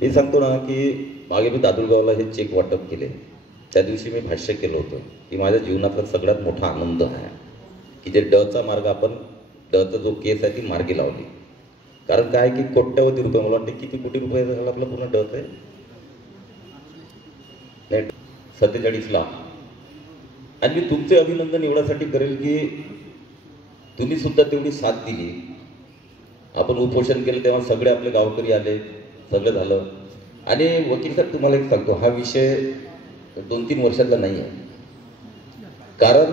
मी सांगतो ना की मागे मी दादुळगावला हे चेक वाटप केले, त्या दिवशी मी भाष्य केलं होतं की माझ्या जीवनातला सगळ्यात मोठा आनंद आहे की जे डचा मार्ग आपण डचा जो केस आहे ती मार्गी लावली. कारण काय की कोट्यवधी रुपये, मला वाटते किती कोटी रुपये झाला आपलं पूर्ण डच आहे, नाही 47 लाख. आणि मी तुमचे अभिनंदन एवढ्यासाठी करेल की तुम्ही सुद्धा तेवढी साथ दिली. आपण उपोषण केलं तेव्हा सगळे आपले गावकरी आले, सगळं झालं. आणि वकील साहेब तुम्हाला एक सांगतो, हा विषय 2-3 वर्षातला नाही आहे. कारण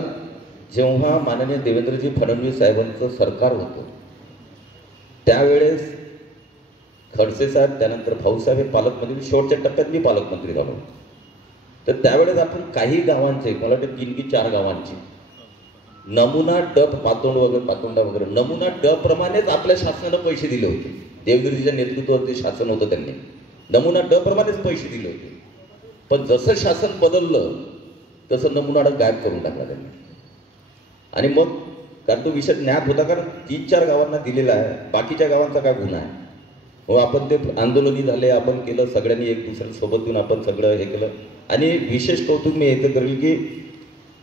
जेव्हा माननीय देवेंद्रजी फडणवीस साहेबांचं सरकार होतं त्यावेळेस खडसे साहेब, त्यानंतर भाऊसाहेब हे पालकमंत्री, शेवटच्या टप्प्यात मी पालकमंत्री झालो. तर त्यावेळेस आपण काही गावांचे, मला वाटतं 3 की 4 गावांची नमुना डब पातोंडा वगैरे नमुना ड प्रमाणेच आपल्या शासनानं पैसे दिले होते. देवेंद्रजीच्या नेतृत्वात जे शासन होतं त्यांनी नमुना ड प्रमाणेच पैसे दिले होते. पण जसं शासन बदललं तसं नमुना ड गायब करून टाकला त्यांनी. आणि मग कारण तो विषय ज्ञात होता, कारण 3-4 गावांना दिलेला आहे, बाकीच्या गावांचा काय गुन्हा आहे. मग आपण ते आंदोलनी झाले, आपण केलं, सगळ्यांनी एक दुसऱ्यांसोबत येऊन आपण सगळं हे केलं. आणि विशेष कौतुक मी येतं करेल की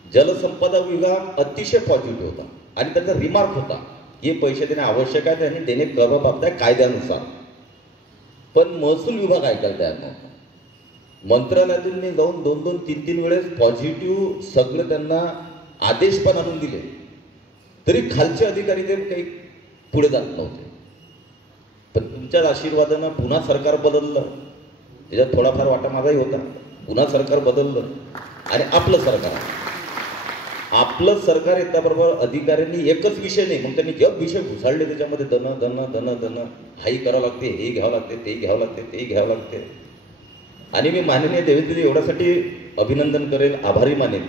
जलसंपदा विभाग अतिशय पॉझिटिव्ह होता आणि त्याचा रिमार्क होता की हे पैसे देणे आवश्यक आहे आणि देणे कर्मबाबत आहे कायद्यानुसार. पण महसूल विभाग ऐकायला तयार नव्हता. मंत्रालयातून मी जाऊन 2-2, 3-3 वेळेस पॉझिटिव्ह सगळं त्यांना आदेश पण आणून दिले, तरी खालचे अधिकारी ते काही पुढे जात नव्हते. पण तुमच्याच आशीर्वादानं पुन्हा सरकार बदललं, त्याच्यात थोडाफार वाटा माझाही होता. पुन्हा सरकार बदललं आणि आपलं सरकार येण्याबरोबर अधिकाऱ्यांनी एकच विषय नाही, मग त्यांनी जग विषय घुसाळले त्याच्यामध्ये. दन हाही करावं लागते, हे घ्यावं लागते, ते घ्यावं लागते, ते घ्यावं लागते. आणि मी माननीय देवेंद्रजी एवढ्यासाठी अभिनंदन करेल, आभारी मानेल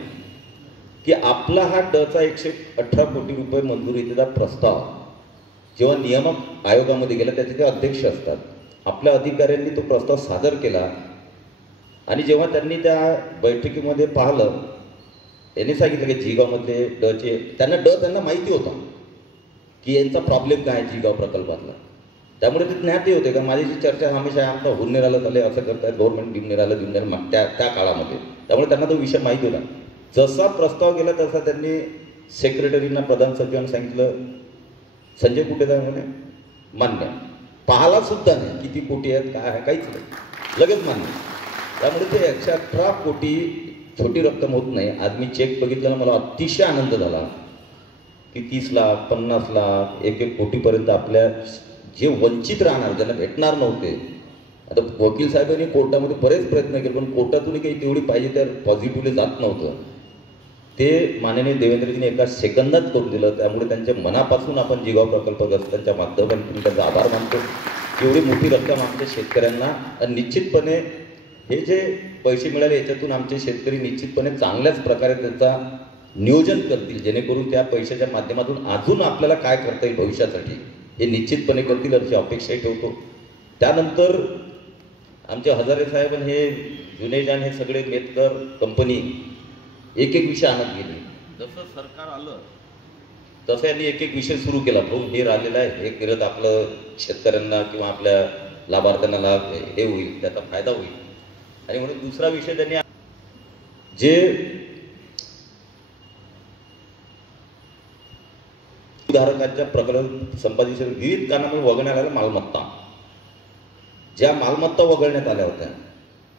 की आपला हा डचा 118 कोटी रुपये मंजुरीचा प्रस्ताव जेव्हा नियामक आयोगामध्ये गेला, त्याचे ते अध्यक्ष असतात, आपल्या अधिकाऱ्यांनी तो प्रस्ताव सादर केला. आणि जेव्हा त्यांनी त्या बैठकीमध्ये पाहिलं, त्यांनी सांगितलं की जिगावमधले डचे, त्यांना माहिती होता की यांचा प्रॉब्लेम काय आहे जिगाव प्रकल्पातला. त्यामुळे ते ज्ञात होते का माझी जी चर्चा हमेशा आमचा होऊन नाही राहिलं, त्याला असं करतायत गव्हर्नमेंट देऊन नाही राहिलं त्या काळामध्ये. त्यामुळे त्यांना तो विषय माहिती होता. जसा प्रस्ताव गेला तसा त्यांनी सेक्रेटरींना, प्रधान सचिवांना सांगितलं, संजय कुठे जाय म्हणे, मान्य. पाहाला सुद्धा नाही किती कोटी आहेत, काय आहे, काहीच नाही, लगेच मान्य. त्यामुळे ते 118 कोटी छोटी रक्कम होत नाही. आज मी चेक बघितल्यानं मला अतिशय आनंद झाला की 30 लाख, 50 लाख, 1-1 कोटीपर्यंत आपल्या जे वंचित राहणार, ज्यांना भेटणार नव्हते. आता वकील साहेबांनी कोर्टामध्ये बरेच प्रयत्न केले, पण कोर्टातूनही काही तेवढी पाहिजे त्या पॉझिटिव्हली जात नव्हतं. ते माननीय देवेंद्रजीने एका सेकंदात करून दिलं. त्यामुळे त्यांच्या मनापासून आपण जिगाव प्रकल्पग्रस्तांच्या माध्यमातून त्यांचा आभार मानतो. एवढी मोठी रक्कम आमच्या शेतकऱ्यांना, आणि निश्चितपणे हे जे पैसे मिळाले याच्यातून आमचे शेतकरी निश्चितपणे चांगल्याच प्रकारे त्याचा नियोजन करतील, जेणेकरून त्या पैशाच्या माध्यमातून अजून आपल्याला काय करता येईल भविष्यासाठी हे निश्चितपणे करतील अशी अपेक्षाही ठेवतो. त्यानंतर आमचे हजारे साहेब हे जुनेजान हे सगळे मेतकर कंपनी एक विषय आणत गेली. जसं सरकार आलं तसं यांनी एक विषय सुरू केला. भाऊ हे राहिलेलं आहे, हे करत आपलं शेतकऱ्यांना किंवा आपल्या लाभार्थ्यांना लाभ हे होईल, त्याचा फायदा होईल. आणि म्हणून दुसरा विषय त्यांनी जे धारकांच्या प्रकल्प संपादित विविध कारणामुळे वगळण्यात आल्या मालमत्ता, ज्या मालमत्ता वगळण्यात आल्या होत्या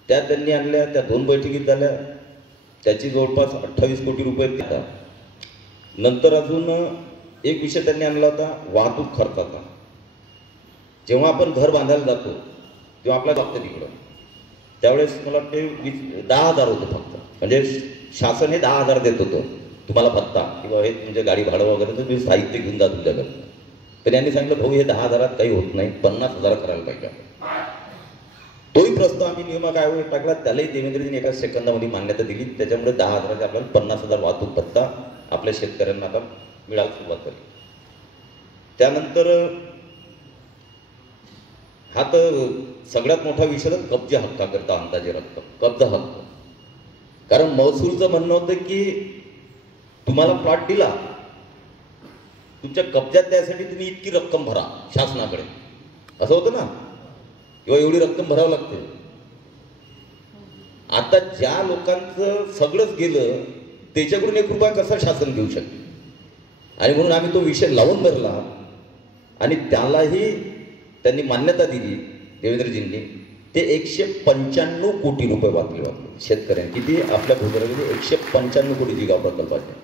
त्या त्यांनी आणल्या, त्या 2 बैठकीत झाल्या, त्याची जवळपास 28 कोटी रुपये देतात. नंतर अजून एक विषय त्यांनी आणला होता वाहतूक खर्चाचा. जेव्हा आपण घर बांधायला जातो तेव्हा आपल्याला लागतं तिकडं, त्यावेळेस मला वाटते 10,000 होतं फक्त, म्हणजे शासन हे 10,000 देत होतं तुम्हाला भत्ता किंवा हे तुमचे गाडी भाडं वगैरे, तर तुम्ही साहित्य घेऊन जा तुमच्याकडे. तर यांनी सांगितलं भाऊ हे 10,000 काही होत नाही, 50,000 करायला पाहिजे. तोही प्रस्ताव आम्ही नियामक आयोगात टाकला, त्यालाही देवेंद्रजींनी एका सेकंदामध्ये मान्यता दिली. त्याच्यामुळे 10,000 आपल्याला 50,000 वाहतूक भत्ता आपल्या शेतकऱ्यांना आता मिळायला सुरुवात झाली. त्यानंतर हा तर सगळ्यात मोठा विषय कब्जा हक्काकरता अंदाजे रक्कम, कब्जा हक्क. कारण महसूलचं म्हणणं होतं की तुम्हाला प्लॉट दिला, तुमच्या कब्जात द्यायसाठी तुम्ही इतकी रक्कम भरा शासनाकडे, असं होतं ना. किंवा एवढी रक्कम भरावं लागते. आता ज्या लोकांचं सगळंच गेलं त्याच्याकडून 1 रुपया कसा शासन घेऊ शकते. आणि म्हणून आम्ही तो विषय लावून धरला आणि त्यालाही त्यांनी मान्यता दिली देवेंद्रजींनी. ते 195 कोटी रुपये वाचले शेतकऱ्यांनी. किती आपल्या भूगर्भामध्ये 195 कोटी जिगाव प्रकल्पाचे.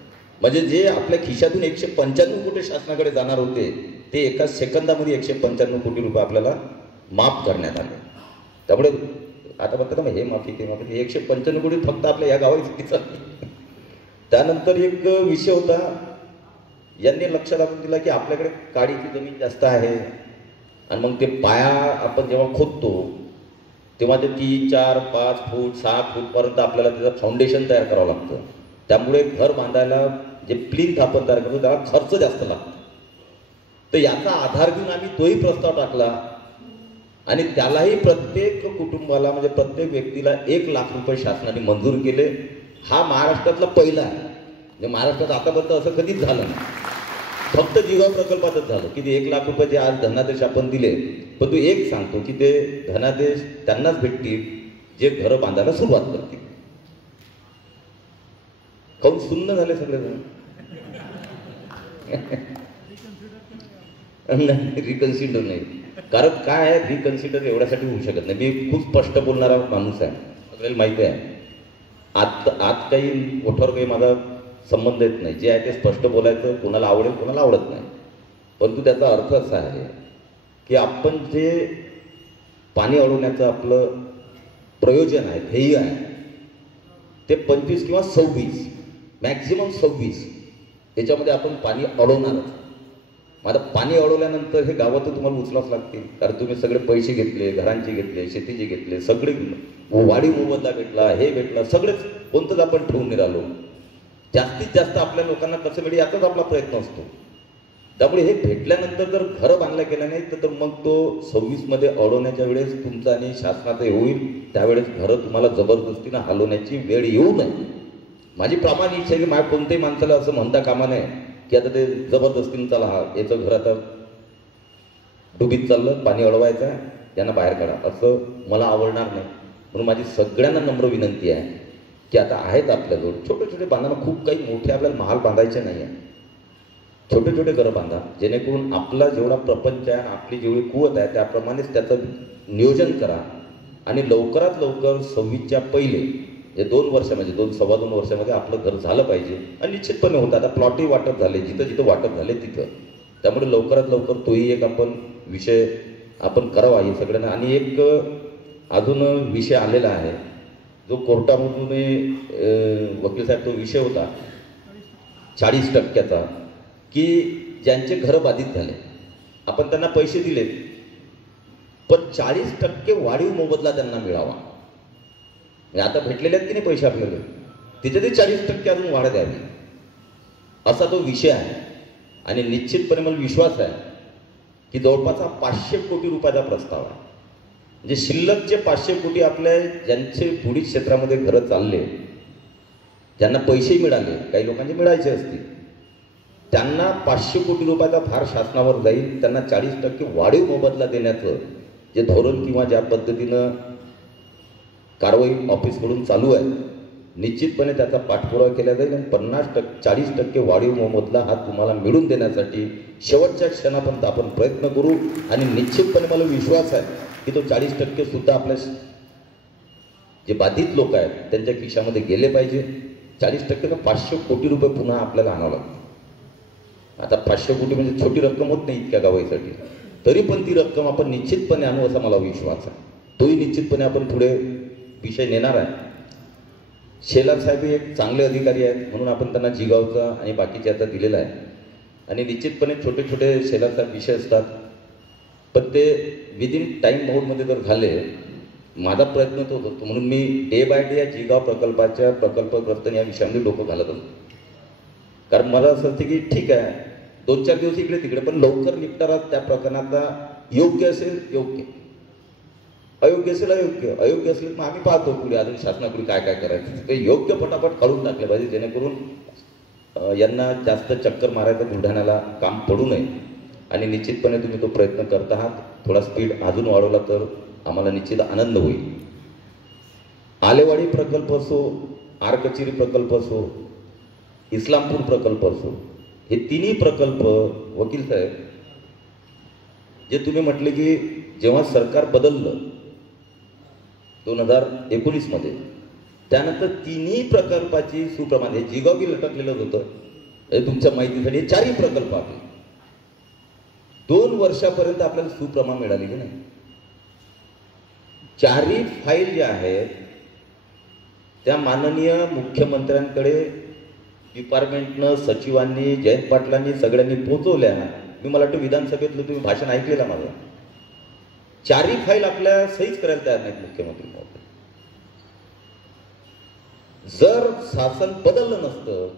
म्हणजे जे आपल्या खिशातून 195 कोटी शासनाकडे जाणार होते ते एका सेकंदामध्ये 195 कोटी रुपये आपल्याला माफ करण्यात आले. त्यामुळे आता म्हणतात ना हे माफी ते माफी, 195 कोटी फक्त आपल्या या गावाची चालली. त्यानंतर एक विषय होता, यांनी लक्षात आणून दिला की आपल्याकडे काडीची जमीन जास्त आहे आणि मग ते पाया आपण जेव्हा खोदतो तेव्हा ते 3, 4, 5 फूट 6 फूटपर्यंत आपल्याला त्याचं फाउंडेशन तयार करावं लागतं. त्यामुळे घर बांधायला जे प्लिंथ आपण तयार करतो त्याला खर्च जास्त लागतो. तर याचा आधार घेऊन आम्ही तोही प्रस्ताव टाकला आणि त्यालाही प्रत्येक कुटुंबाला म्हणजे प्रत्येक व्यक्तीला 1 लाख रुपये शासनाने मंजूर केले. हा महाराष्ट्रातला पहिला आहे. म्हणजे महाराष्ट्रात आतापर्यंत असं कधीच झालं नाही. फक्त जिगाव प्रकल्पातच झालं की ते 1 लाख रुपये जे आज धनादेश आपण दिले. पण तू एक सांगतो की ते धनादेश त्यांनाच भेटतील जे घरं बांधायला सुरुवात करतील. काऊन सुन्न झाले सगळेजण. रिकन्सिडर नाही. कारण काय आहे, रिकन्सिडर एवढ्यासाठी होऊ शकत नाही. मी खूप स्पष्ट बोलणारा माणूस आहे, सगळ्याला माहिती आहे. आत काही ओठावर काही माझा संबंध येत नाही. जे आहे ते स्पष्ट बोलायचं, कोणाला आवडेल कोणाला आवडत नाही. परंतु त्याचा अर्थ असा आहे की आपण जे पाणी अडवण्याचं आपलं प्रयोजन आहे, ध्येय आहे, ते 25 किंवा 26 मॅक्झिमम 26 याच्यामध्ये आपण पाणी अडवणारच. मग आता पाणी अडवल्यानंतर हे गावात तुम्हाला उचलाच लागतील. कारण तुम्ही सगळे पैसे घेतले, घरांचे घेतले, शेतीचे घेतले, सगळे वाढीव मोबदला भेटला, हे भेटला, सगळेच कोणतंच आपण ठेवून नाही राहिलो. जास्तीत जास्त आपल्या लोकांना कसं मिळेल याचाच आपला प्रयत्न असतो. त्यामुळे हे भेटल्यानंतर जर घरं बांधल्या गेल्या नाही तर मग तो 26मध्ये अडवण्याच्या वेळेस तुमचं आणि शासनाचं होईल. त्यावेळेस घरं तुम्हाला जबरदस्तीनं हलवण्याची वेळ येऊ नये. माझी प्रामाणिक इच्छा आहे की माझ्या कोणत्याही माणसाला असं म्हणता कामा नये की आता ते जबरदस्तीनं चला हा याचं घर आता डुबीत चाललं, पाणी अडवायचं आहे, यांना बाहेर काढा, असं मला आवडणार नाही. म्हणून माझी सगळ्यांना नम्र विनंती आहे की आता आहेत आपल्याजवळ छोटे छोटे बांधणं, खूप काही मोठे आपल्याला महाल बांधायचे नाही आहे. छोटे छोटे घरं बांधा जेणेकरून आपला जेवढा प्रपंच आहे आणि आपली जेवढी कुवत आहे त्याप्रमाणेच त्याचं नियोजन करा. आणि लवकरात लवकर 26च्या पहिले जे 2 वर्ष म्हणजे 2-2.25 वर्षामध्ये आपलं घर झालं पाहिजे. आणि निश्चितपणे होतं. आता प्लॉटही वाटप झाले, जिथं जिथं वाटप झाले तिथं. त्यामुळे लवकरात लवकर तोही एक आपण विषय आपण करावा हे सगळ्यांना. आणि एक अजून विषय आलेला आहे जो कोर्टामधून वकील साहेब, तो विषय होता 40%चा की ज्यांचे घरं बाधित झाले आपण त्यांना पैसे दिले पण 40% वाढीव मोबदला त्यांना मिळावा. म्हणजे आता भेटलेले आहेत की नाही पैसे आपल्याला, तिथे ते 40% अजून वाढ द्यावी असा तो विषय आहे. आणि निश्चितपणे मला विश्वास आहे की जवळपास 500 कोटी रुपयाचा प्रस्ताव आहे. म्हणजे शिल्लकचे 500 कोटी आपल्या ज्यांचे पुढील क्षेत्रामध्ये घरं चालले, ज्यांना पैसे मिळाले, काही लोकांचे मिळायचे असतील, त्यांना 500 कोटी रुपयाचा भार शासनावर जाईल. त्यांना 40% वाढीव मोबदला देण्याचं जे धोरण किंवा ज्या पद्धतीनं कारवाई ऑफिसकडून चालू आहे, निश्चितपणे त्याचा पाठपुरावा केला जाईल. आणि 40% वाढीव मोबदला हा तुम्हाला मिळून देण्यासाठी शेवटच्या क्षणापर्यंत आपण प्रयत्न करू. आणि निश्चितपणे मला विश्वास आहे की तो 40% सुद्धा आपल्या जे बाधित लोक आहेत त्यांच्या खिशामध्ये गेले पाहिजे. 40% का 500 कोटी रुपये पुन्हा आपल्याला आणावं लागतं. आता 500 कोटी म्हणजे छोटी रक्कम होत नाही इतक्या गावाईसाठी, तरी पण ती रक्कम आपण निश्चितपणे आणू असा मला विश्वास आहे. तोही निश्चितपणे आपण पुढे विषय नेणार आहे. शेलार साहेब एक चांगले अधिकारी आहेत म्हणून आपण त्यांना जिगावचा आणि बाकीचे आता दिलेला आहे. आणि निश्चितपणे छोटे छोटे शेलार साहेब विषय असतात पण ते विदिन टाईम बाउंडमध्ये जर झाले, माझा प्रयत्न तो होतो. म्हणून मी डे बाय डे या जिगाव प्रकल्पाच्या प्रकल्पग्रस्त या विषयामध्ये डोकं घालत असतो. कारण मला असं असतं की ठीक आहे 2-4 दिवस इकडे तिकडे पण लवकर निपटारा त्या प्रकरणाचा योग्य असेल योग्य, अयोग्य असेल अयोग्य, अयोग्य असेल मग आम्ही पाहतो पुढे अजून शासनापुढे काय काय करायचं. ते योग्य पटापट काढून टाकले पाहिजे जेणेकरून यांना जास्त चक्कर मारायचं बुलढाण्याला काम पडू नये. आणि निश्चितपणे तुम्ही तो प्रयत्न करत आहात. थोडा स्पीड अजून वाढवला तर आम्हाला निश्चित आनंद होईल. आलेवाडी प्रकल्प असो, आर कचेरी प्रकल्प असो, इस्लामपूर प्रकल्प असो, हे तिन्ही प्रकल्प वकील साहेब जे तुम्ही म्हटले की जेव्हा सरकार बदललं 2019 मध्ये, त्यानंतर तिन्ही प्रकल्पाची सुप्रमाण, हे जिगावी लटकलेलं होतं, हे तुमच्या माहितीसाठी चारही प्रकल्प आपले 2 वर्षापर्यंत आपल्याला सुप्रमाण मिळालेली नाही. चारही फाईल ज्या आहेत त्या माननीय मुख्यमंत्र्यांकडे डिपार्टमेंटनं, सचिवांनी, जयंत पाटलांनी सगळ्यांनी पोहोचवल्या. मी मला वाटतं विधानसभेतलं तुम्ही भाषण ऐकलेलं माझं. चारही फाईल आपल्या सहीच करायला तयार नाहीत मुख्यमंत्री महोदय. जर शासन बदललं नसतं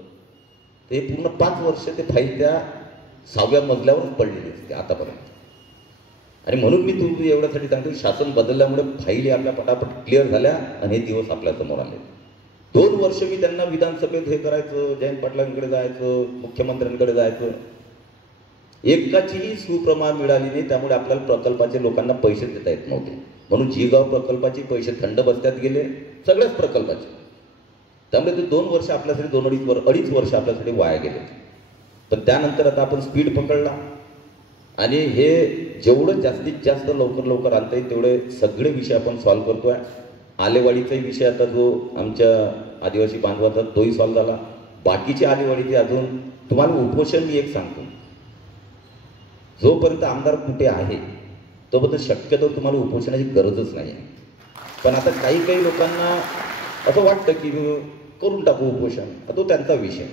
ते पूर्ण 5 वर्ष ते फाईल त्या 6व्या मजल्यावरच पडलेली असते आतापर्यंत. आणि म्हणून मी तुम्ही एवढ्यासाठी सांगतो की शासन बदलल्यामुळे फाईली आपल्या पटापट क्लिअर झाल्या आणि हे दिवस आपल्या समोर आले. 2 वर्ष मी त्यांना विधानसभेत हे करायचं, जयंत पाटलांकडे जायचं, मुख्यमंत्र्यांकडे जायचं, एकाचीही सुप्रमाण मिळाली नाही. त्यामुळे आपल्याला प्रकल्पाचे लोकांना पैसे देता येत नव्हते. म्हणून जिगाव प्रकल्पाचे पैसे थंड बस्त्यात गेले, सगळ्याच प्रकल्पाचे. त्यामुळे ते 2 वर्ष आपल्यासाठी 2-2.5 वर्ष आपल्यासाठी वाया गेले. पण त्यानंतर आता आपण स्पीड पकडला आणि हे जेवढं जास्तीत जास्त लवकर आणता येईल तेवढे सगळे विषय आपण सॉल्व्ह करतोय. आलेवाडीचाही विषय आता जो आमच्या आदिवासी बांधवाचा तोही सॉल्व्ह झाला. बाकीचे आलेवाडीचे अजून तुम्हाला उपोषण मी एक सांगतो, जोपर्यंत आमदार कुठे आहे तोपर्यंत शक्यतो तुम्हाला उपोषणाची गरजच नाही. पण आता काही लोकांना असं वाटतं की करून टाकू उपोषण, तो त्यांचा विषय.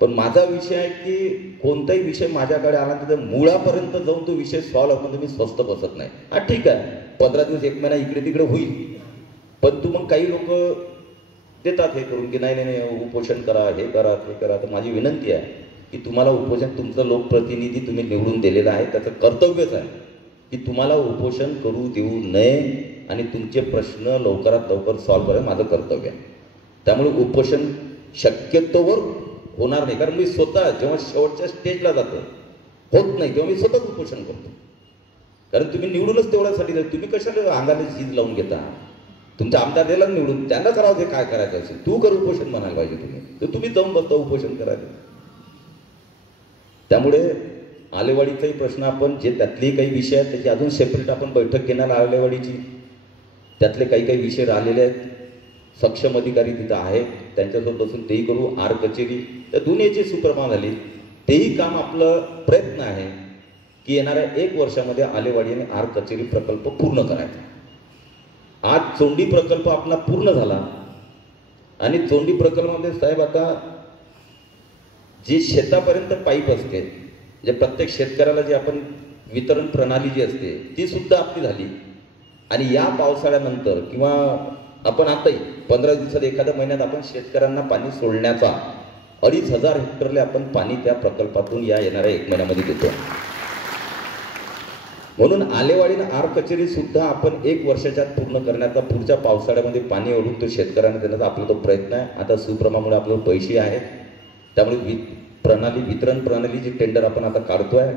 पण माझा विषय आहे की कोणताही विषय माझ्याकडे आला तर मुळापर्यंत जाऊन तो विषय सॉल्व्ह होऊन तुम्ही स्वस्त बसत नाही. हा ठीक आहे, 15 दिवस 1 महिना इकडे तिकडे होईल, पण तू मग काही लोक देतात हे करून की नाही उपोषण करा, हे करा, ते करा. तर माझी विनंती आहे की तुम्हाला उपोषण, तुमचं लोकप्रतिनिधी तुम्ही निवडून दिलेला आहे, त्याचं कर्तव्यच आहे की तुम्हाला उपोषण करू देऊ नये आणि तुमचे प्रश्न लवकरात लवकर सॉल्व्ह करणं माझं कर्तव्य आहे. त्यामुळे उपोषण शक्यतोवर होणार नाही. कारण मी स्वतः जेव्हा शेवटच्या स्टेजला जातो होत नाही तेव्हा मी स्वतःच उपोषण करतो. कारण तुम्ही निवडूनच तेवढ्यासाठी, तुम्ही कशाला अंगाने झीज लावून घेता? तुमच्या आमदार दिला निवडून, त्यांना करावं ते काय करायचं असेल. तू कर उपोषण म्हणायला पाहिजे तुम्ही, तर तुम्ही जाऊन बसता उपोषण करायला. त्यामुळे आलेवाडीचाही प्रश्न आपण जे त्यातलेही काही विषय आहेत त्याची अजून सेपरेट आपण बैठक घेणार आलेवाडीची. त्यातले काही विषय राहिलेले आहेत, सक्षम अधिकारी तिथं आहेत, त्यांच्यासोबत बसून तेही करू. आर कचेरी त्या दोन्हीची सुप्रमाण झाली, तेही काम आपलं प्रयत्न आहे की येणाऱ्या 1 वर्षामध्ये आलेवाडी आणि आर कचेरी प्रकल्प पूर्ण करायचा. आज चोंडी प्रकल्प आपला पूर्ण झाला आणि चोंडी प्रकल्पामध्ये साहेब आता जी शेतापर्यंत पाईप असते, जे प्रत्येक शेतकऱ्याला जी आपण वितरण प्रणाली जी असते ती सुद्धा आपली झाली. आणि या पावसाळ्यानंतर किंवा आपण आताही 15 दिवसात एखाद्या महिन्यात आपण शेतकऱ्यांना पाणी सोडण्याचा 2,500 हेक्टरले आपण पाणी त्या प्रकल्पातून या येणाऱ्या 1 महिन्यामध्ये देतो. म्हणून आलेवाडी आर कचेरी सुद्धा आपण 1 वर्षाच्या पूर्ण करण्याचा, पुढच्या पावसाळ्यामध्ये पाणी ओढून तो शेतकऱ्यांना देण्याचा आपला तो प्रयत्न आहे. आता सुप्रमाणामुळे आपल्याला पैसे आहेत, त्यामुळे वितरण प्रणाली जी टेंडर आपण आता काढतोय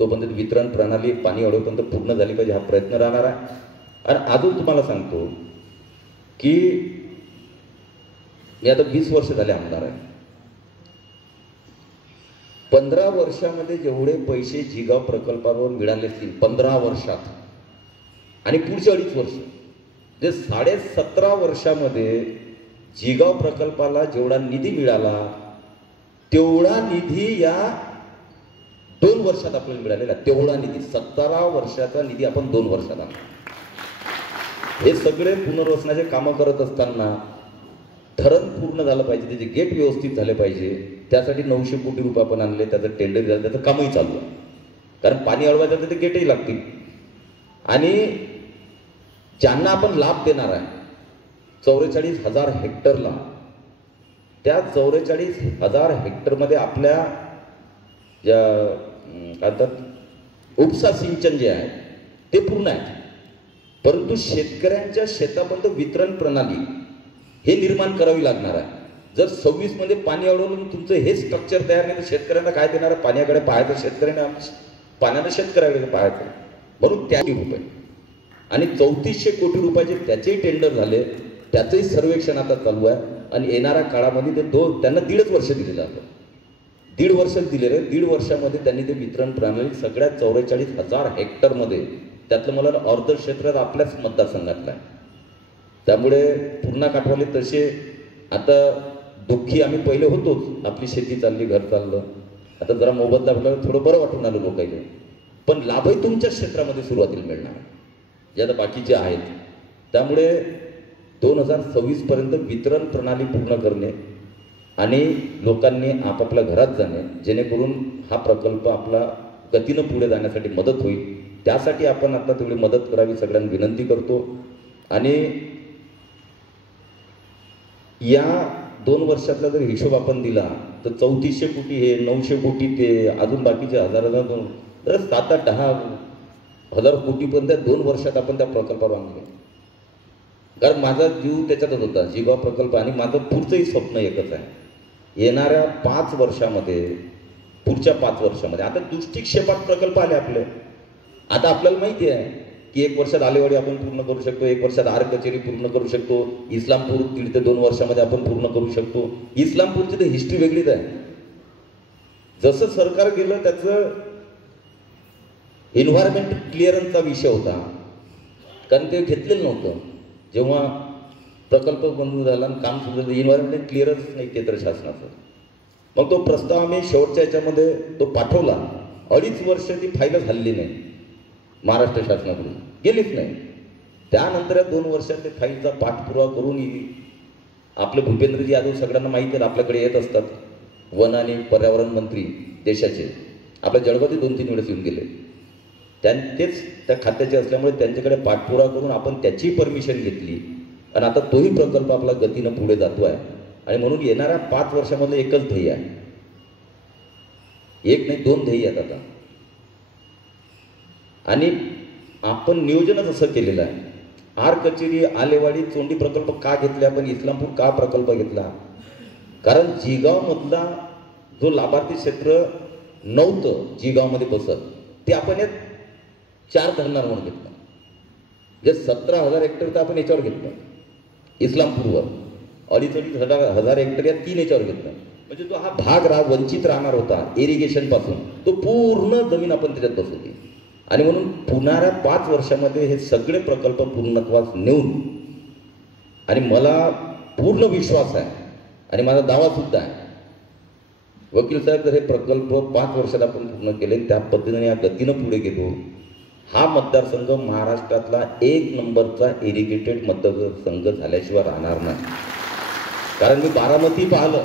तोपर्यंत वितरण प्रणाली पाणी अडवपर्यंत पूर्ण झाली पाहिजे, हा प्रयत्न राहणार आहे. आणि अजून तुम्हाला सांगतो की मी आता 20 वर्ष झाले आमदार आहे. 15 वर्षामध्ये जेवढे पैसे जिगाव प्रकल्पावर मिळाले असतील 15 वर्षात आणि पुढचे 2.5 वर्ष, जे 17.5 वर्षामध्ये जिगाव प्रकल्पाला जेवढा निधी मिळाला तेवढा निधी या 2 वर्षात आपल्याला मिळालेला. तेवढा निधी 17 वर्षाचा निधी आपण 2 वर्षात आणला. हे सगळे पुनर्वसनाचे कामं करत असताना धरण पूर्ण झालं पाहिजे, त्याचे गेट व्यवस्थित झाले पाहिजे. त्यासाठी 900 कोटी रुपये आपण आणले, त्याचं टेंडर झालं, त्याचं कामही चालू आहे. कारण पाणी अडवायचं तर ते गेटही लागतील. आणि ज्यांना आपण लाभ देणार आहे 44,000 हेक्टरला, त्या 44,000 हेक्टरमध्ये आपल्या ज्या काय म्हणतात उपसा सिंचन जे आहे ते पूर्ण आहे. परंतु शेतकऱ्यांच्या शेतापर्यंत वितरण प्रणाली हे निर्माण करावी लागणार आहे. जर 26 मध्ये पाणी अडवलं तुमचं हे स्ट्रक्चर तयार नाही तर शेतकऱ्यांना काय देणार? पाण्याकडे पाहायचं शेतकऱ्यांना, पाण्यानं शेतकऱ्याकडे पाहायचं. म्हणून त्या रुपये आणि 3400 कोटी रुपयाचे त्याचेही टेंडर झाले, त्याचंही सर्वेक्षण आता चालू आहे. आणि येणाऱ्या काळामध्ये ते त्यांना 1.5 वर्ष दिलेलं आहे. 1.5 वर्ष दिलेलं आहे. 1.5 वर्षामध्ये त्यांनी ते वितरण प्रणाली सगळ्या 44,000 हेक्टरमध्ये, त्यातलं मला अर्ध क्षेत्रात आपल्याच मतदारसंघातलं आहे. त्यामुळे पूर्णा काठवाले तसे आता दुःखी आम्ही पहिले होतोच, आपली शेती चालली, घर चाललं. आता जरा मोबदला आपल्याला थोडं बरं वाटून आलं लोकांना. पण लाभही तुमच्याच क्षेत्रामध्ये सुरुवातीला मिळणार, जे आता बाकीचे आहेत. त्यामुळे 2026 पर्यंत वितरण प्रणाली पूर्ण करणे आणि लोकांनी आपापल्या घरात जाणे, जेणेकरून हा प्रकल्प आपला गतीनं पुढे जाण्यासाठी मदत होईल. त्यासाठी आपण आता तेवढी मदत करावी सगळ्यांना विनंती करतो. आणि या 2 वर्षातला जर हिशोब आपण दिला तर 3400 कोटी हे, 900 कोटी ते, अजून बाकीचे हजार तर 7-10 हजार कोटीपर्यंत 2 वर्षात आपण त्या प्रकल्पावर आणले. कारण माझा जीव त्याच्यातच होता, जिगाव प्रकल्प. आणि माझं पुढचंही स्वप्न एकच आहे, येणाऱ्या 5 वर्षामध्ये, पुढच्या 5 वर्षामध्ये आता दृष्टिक्षेपात प्रकल्प आले आपले. आता आपल्याला माहिती आहे की 1 वर्षात आलेवाडी आपण पूर्ण करू शकतो, 1 वर्षात आर कचेरी पूर्ण करू शकतो, इस्लामपूर 1.5 ते 2 वर्षामध्ये आपण पूर्ण करू शकतो. इस्लामपूरची तर हिस्ट्री वेगळीच आहे. जसं सरकार गेलं त्याचं एन्व्हायरमेंट क्लिअरन्सचा विषय होता, कारण ते घेतलेलं नव्हतं. जेव्हा प्रकल्प बंद झाला आणि काम सुरू झालं, एन्व्हायरमेंट क्लिअरन्स नाही केंद्र शासनाचं. मग तो प्रस्ताव आम्ही शेवटच्या याच्यामध्ये तो पाठवला. 2.5 वर्ष ती फायदा झालेली नाही, महाराष्ट्र शासनाकडून गेलीच नाही. त्यानंतर या 2 वर्षात ते फाईलचा पाठपुरावा करून आपले भूपेंद्रजी यादव सगळ्यांना माहिती आहे, आपल्याकडे येत असतात. वन आणि पर्यावरण मंत्री देशाचे आपल्या जळगावचे 2-3 वेळेस येऊन गेले. तेच त्या खात्याचे असल्यामुळे त्यांच्याकडे पाठपुरावा करून आपण त्याची परमिशन घेतली आणि आता तोही प्रकल्प आपला गतीनं पुढे जातो आहे. आणि म्हणून येणाऱ्या 5 वर्षामध्ये एकच ध्येय आहे, 1 नाही 2 ध्येय आहेत आता. आणि आपण नियोजनच असं केलेलं आहे. आर कचेरी, आलेवाडी, चोंडी प्रकल्प का घेतले आपण, इस्लामपूर का प्रकल्प घेतला, कारण जिगावमधला जो लाभार्थी क्षेत्र नव्हतं जिगावमध्ये बसत, ते आपण 4 धरणार म्हणून घेतलं. जे 17,000 हेक्टर तर आपण याच्यावर घेतलं, इस्लामपूरवर 2,500 हेक्टर या 3 याच्यावर घेतलं. म्हणजे तो हा भाग वंचित राहणार होता इरिगेशन पासून, तो पूर्ण जमीन आपण त्याच्यात बसवली. आणि म्हणून पुणाऱ्या 5 वर्षामध्ये हे सगळे प्रकल्प पूर्णत्वास नेऊन, आणि मला पूर्ण विश्वास आहे आणि माझा दावा सुद्धा आहे, वकील साहेब, जर हे प्रकल्प 5 वर्षात आपण पूर्ण केले, त्या पद्धतीने या गतीनं पुढे गेलो, हा मतदारसंघ महाराष्ट्रातला 1 नंबरचा इरिगेटेड मतदारसंघ झाल्याशिवाय राहणार नाही. कारण मी बारामती पाहिलं,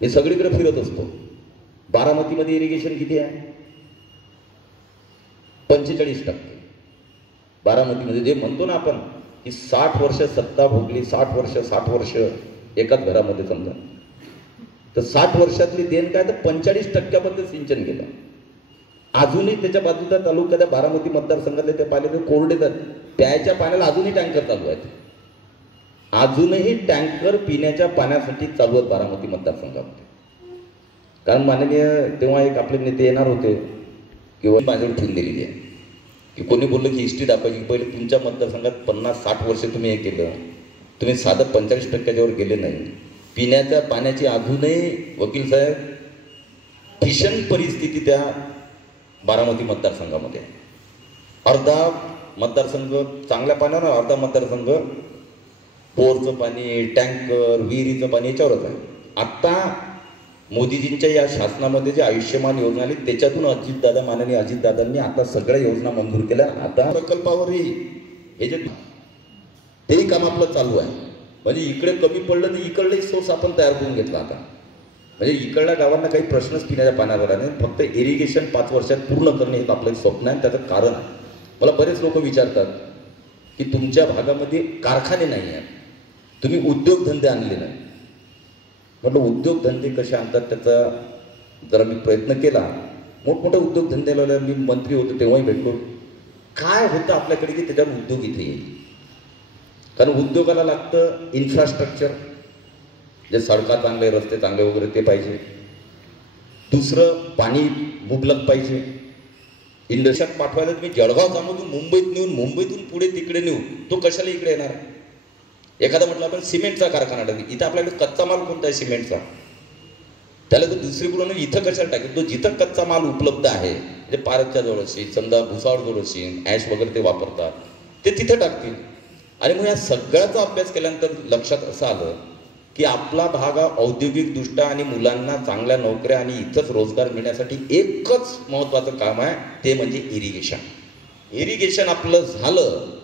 मी सगळीकडे फिरत असतो. बारामतीमध्ये इरिगेशन किती आहे? 45%. बारामतीमध्ये जे म्हणतो ना आपण की 60 वर्ष सत्ता भोगली, 60 वर्ष एकाच घरामध्ये समजा, तर 60 वर्षातली देण काय, तर 45% सिंचन केलं. अजूनही त्याच्या बाजूच्या तालुक्यात बारामती मतदारसंघातले ते पाहिले तर कोरडे, प्यायच्या पाण्याला अजूनही टँकर चालू आहेत. अजूनही टँकर पिण्याच्या पाण्यासाठी चालू आहेत बारामती मतदारसंघामध्ये. कारण माननीय तेव्हा एक आपले नेते येणार होते किंवा माझ्यावर ठेवून दिलेली आहे की कोणी बोललं की हिस्ट्री दाखवायची, पहिले तुमच्या मतदारसंघात 50-60 वर्ष तुम्ही हे केलं, तुम्ही साधं 45%वर गेले नाही. पिण्याच्या पाण्याची अजूनही वकील साहेब भीषण परिस्थिती त्या बारामती मतदारसंघामध्ये. अर्धा मतदारसंघ चांगल्या पाण्यावर, अर्धा मतदारसंघ बोरचं पाणी, टँकर, विहिरीचं पाणी याच्यावरच आहे. आत्ता मोदीजींच्या या शासनामध्ये जे आयुष्यमान योजना आली, त्याच्यातून अजितदादा, माननीय अजितदादांनी आता सगळ्या योजना मंजूर केल्या. आता प्रकल्पावरही हे जे तेही काम आपलं चालू आहे. म्हणजे इकडे कमी पडलं तर इकडलाही सोर्स आपण तयार करून घेतला आता. म्हणजे इकडल्या गावांना काही प्रश्नच पिण्याच्या पाण्यावर नाही, फक्त इरिगेशन 5 वर्षात पूर्ण करणे हे आपलं स्वप्न आहे. त्याचं कारण आहे, मला बरेच लोक विचारतात की तुमच्या भागामध्ये कारखाने नाही आहेत, तुम्ही उद्योगधंदे आणले नाही. म्हटलं उद्योगधंदे कसे आणतात त्याचा जरा मी प्रयत्न केला. मोठमोठे उद्योगधंद्याला मी मंत्री होतो तेव्हाही भेटलो. काय होतं आपल्याकडे की त्याच्यावर उद्योग इथे येईल. कारण उद्योगाला लागतं इन्फ्रास्ट्रक्चर, जे सडका चांगले, रस्ते चांगले वगैरे ते पाहिजे. दुसरं पाणी मुबलक पाहिजे. इंडस्ट्रीत पाठवायला तुम्ही जळगाव जामधून मुंबईत नेऊन, मुंबईतून पुढे तिकडे नेऊ, तो कशाला इकडे येणार? एखादा म्हटलं आपण सिमेंटचा कारखाना टाकू, इथं आपल्याकडे कच्चा माल कोणता आहे सिमेंटचा, त्याला तो दुसरीकडून इथं कशाला टाकेल? तो जिथं कच्चा माल उपलब्ध आहे, म्हणजे पारदच्या जवळ असेल, समजा भुसावळ जवळ असेल, ॲश वगैरे ते वापरतात, ते तिथं टाकतील. आणि मग या सगळ्याचा अभ्यास केल्यानंतर लक्षात असं आलं की आपला भाग हा औद्योगिकदृष्ट्या आणि मुलांना चांगल्या नोकऱ्या आणि इथंच रोजगार मिळण्यासाठी एकच महत्त्वाचं काम आहे, ते म्हणजे इरिगेशन. इरिगेशन आपलं झालं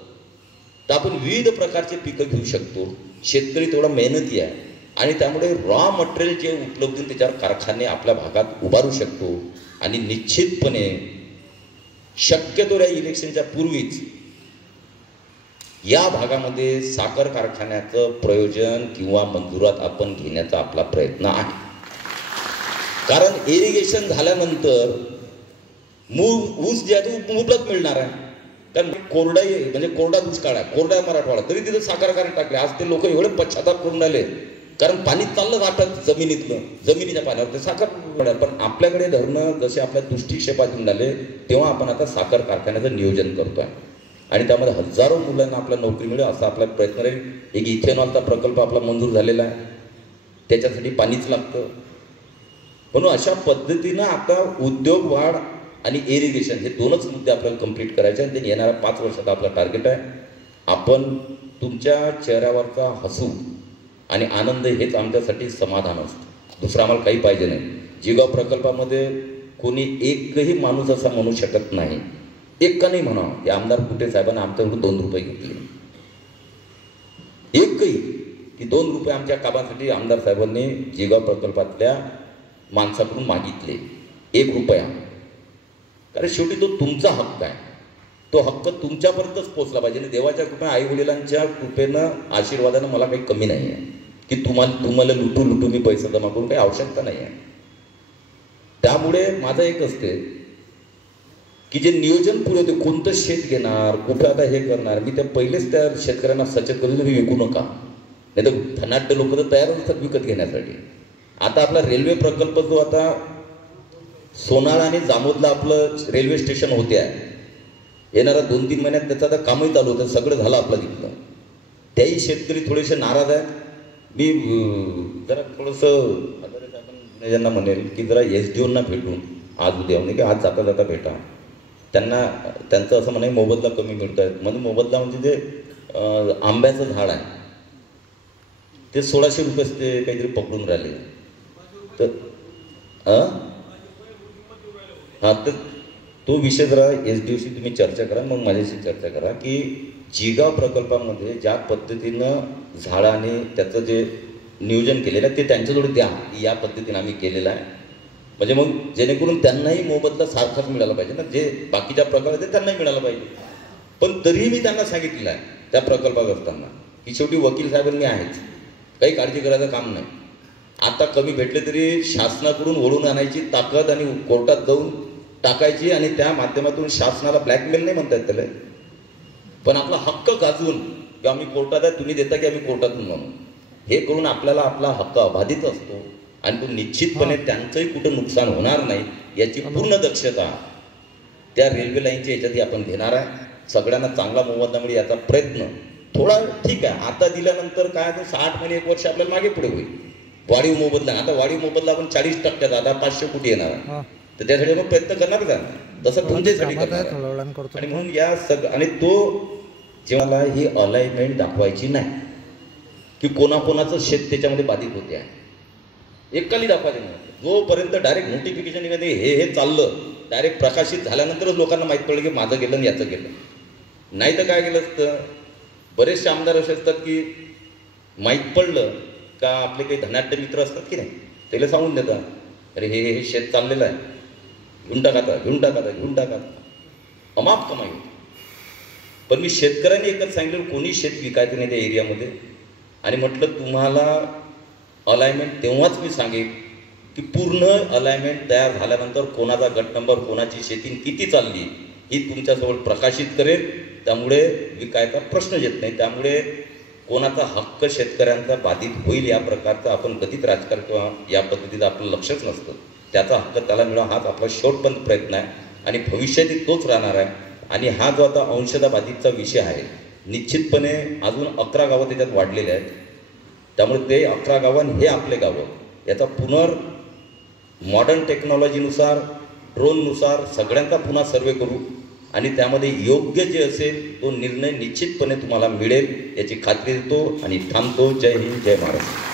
तर आपण विविध प्रकारचे पिकं घेऊ शकतो. शेतकरी तेवढा मेहनती आहे आणि त्यामुळे रॉ मटेरियल जे उपलब्ध त्याच्यावर कारखाने आपल्या भागात उभारू शकतो. आणि निश्चितपणे शक्यतो या इलेक्शनच्या पूर्वीच या भागामध्ये साखर कारखान्याचं प्रयोजन किंवा मंजुरात आपण घेण्याचा आपला प्रयत्न आहे. कारण इरिगेशन झाल्यानंतर ऊस जे आहे तो मुबलक मिळणार आहे. कारण कोरडाई म्हणजे कोरडा दुष्काळ आहे, कोरडा मराठवाडा, तरी तिथं साखर कारखाने टाकले. आज ते लोक एवढे पश्चाताप करून राहिले कारण पाणी चाललं जातात जमिनीतलं, जमिनीच्या पाण्यावर ते साखर. पण आपल्याकडे धरणं जसे आपल्या दृष्टिक्षेपात येऊन आले तेव्हा आपण आता साखर कारखान्याचं नियोजन करतोय आणि त्यामध्ये हजारो मुलांना आपल्या नोकरी मिळेल असा आपला प्रयत्न राहील. एक इथेनॉलचा प्रकल्प आपला मंजूर झालेला आहे, त्याच्यासाठी पाणीच लागतं. म्हणून अशा पद्धतीनं आता उद्योग वाढ आणि इरिगेशन हे दोनच मुद्दे आपल्याला कंप्लीट करायचे आणि ते येणाऱ्या 5 वर्षात आपला टार्गेट आहे. आपण तुमच्या चेहऱ्यावरचा हसू आणि आनंद हेच आमच्यासाठी समाधान असतं, दुसरं आम्हाला काही पाहिजे नाही. जिगाव प्रकल्पामध्ये कोणी एकही माणूस असा म्हणू शकत नाही, एक का नाही म्हणा हे आमदार कुठे साहेबांना आमच्याकडून 2 रुपये घेतले, एकही की 2 रुपये आमच्या कामासाठी आमदार साहेबांनी जिगाव प्रकल्पातल्या माणसाकडून मागितले, 1 रुपया. कारण शेवटी तो तुमचा हक्क आहे, तो हक्क तुमच्यापर्यंतच पोहोचला पाहिजे. आणि देवाच्या कृपेने आई वडिलांच्या कृपेनं आशीर्वादानं मला काही कमी नाही आहे की तुम्हाला लुटू मी पैसा जमा करून, काही आवश्यकता नाही आहे. त्यामुळे माझं एक असते की जे नियोजन पुढे होते, कोणतं शेत घेणार, कुठं आता हे करणार, मी त्या पहिलेच त्या शेतकऱ्यांना सचेत करतो तुम्ही विकू नका, नाही तर धनाढ्य लोक तर तयार असतात विकत घेण्यासाठी. आता आपला रेल्वे प्रकल्प जो आता सोनाळ आणि जामोदला आपलं रेल्वे स्टेशन होते आहे, येणाऱ्या 2-3 महिन्यात त्याचं आता कामही चालू होतं, सगळं झालं आपलं तिथलं. त्याही शेतकरी थोडेसे नाराज आहेत. मी जरा थोडंसं आपण ज्यांना म्हणेल की जरा SDOना भेटून आज उद्या म्हणजे की आज जाता जाता भेटा, त्यांचं असं म्हणे मोबदला कमी मिळत आहे. म्हणजे मोबदला म्हणजे जे आंब्याचं झाड आहे ते 1600 रुपये ते काहीतरी पकडून राहिले. तर हां, तर तो विषय जरा SDOशी तुम्ही चर्चा करा, मग माझ्याशी चर्चा करा की जिगाव प्रकल्पामध्ये ज्या पद्धतीनं झाडाने त्याचं जे नियोजन केलेलं आहे ते त्यांच्याजवळ द्या, की या पद्धतीनं आम्ही केलेलं आहे. म्हणजे मग जेणेकरून त्यांनाही मोबदला सारखाच मिळाला पाहिजे ना, जे बाकीच्या प्रकल्प आहेत त्यांनाही मिळालं पाहिजे. पण तरीही मी त्यांना सांगितलेलं आहे त्या प्रकल्पात असताना की शेवटी वकील साहेबांनी आहेच, काही काळजी करायचं काम नाही. आता कमी भेटले तरी शासनाकडून ओढून आणायची ताकद आणि कोर्टात जाऊन टाकायची आणि त्या माध्यमातून शासनाला ब्लॅकमेल नाही म्हणतात त्याला, पण आपला हक्क गाजवून की आम्ही कोर्टात आहे तुम्ही देता की आम्ही कोर्टातून म्हणून हे करून आपल्याला आपला हक्क अबाधित असतो आणि तो निश्चितपणे त्यांचंही कुठं नुकसान होणार नाही याची पूर्ण दक्षता त्या रेल्वे लाईनच्या याच्यातही आपण घेणार आहे. सगळ्यांना चांगला मोबदला मिळेल याचा प्रयत्न थोडा ठीक आहे. आता दिल्यानंतर काय 60 महिने 1 वर्ष आपल्याला मागे पुढे होईल वाढीव मोबदला. आता वाढीव मोबदला आपण 40% आता 500 कोटी येणार आहे, तर त्यासाठी आपण प्रयत्न करणारच आहे, तसं तुमच्यासाठी करणार. आणि म्हणून या आणि तो जेव्हा ही अलाइनमेंट दाखवायची नाही की कोणाकोणाचं शेत त्याच्यामध्ये बाधित होते आहे, एकाली दाखवायचं नाही. जोपर्यंत डायरेक्ट नोटिफिकेशन निघते हे चाललं, डायरेक्ट प्रकाशित झाल्यानंतरच लोकांना माहीत पडलं की माझं गेलं आणि याचं गेलं. नाही तर काय केलं असतं, बरेचसे आमदार असे असतात की माहीत पडलं का आपले काही धनाढ्य मित्र असतात की नाही, त्याला सांगून देतात अरे हे शेत चाललेलं आहे, घेऊन टाका, अमाप कमाई होती. पण मी शेतकऱ्यांनी एकच सांगितलं कोणी शेत विकायचं नाही त्या एरियामध्ये. आणि म्हटलं तुम्हाला अलाइनमेंट तेव्हाच मी सांगेन की पूर्ण अलाइनमेंट तयार झाल्यानंतर कोणाचा गट नंबर, कोणाची शेती किती चालली ही तुमच्याजवळ प्रकाशित करेल. त्यामुळे विकायचा प्रश्न येत नाही. त्यामुळे कोणाचा हक्क शेतकऱ्यांचा बाधित होईल या प्रकारचं आपण कधीच राजकारण किंवा या पद्धतीचं आपलं लक्षच नसतं. त्याचा हक्क त्याला मिळावा हाच आपला शेवटपर्यंत प्रयत्न आहे. आणि भविष्यातही तोच राहणार आहे. आणि हा जो आता अंशतः बाधितचा विषय आहे, निश्चितपणे अजून 11 गावं त्याच्यात वाढलेले आहेत. त्यामुळे ते 11 गावं हे आपले गावं याचा मॉडर्न टेक्नॉलॉजीनुसार, ड्रोननुसार सगळ्यांचा पुन्हा सर्वे करू आणि त्यामध्ये योग्य जे असेल तो निर्णय निश्चितपणे तुम्हाला मिळेल याची खात्री देतो आणि थांबतो. जय हिंद, जय महाराष्ट्र.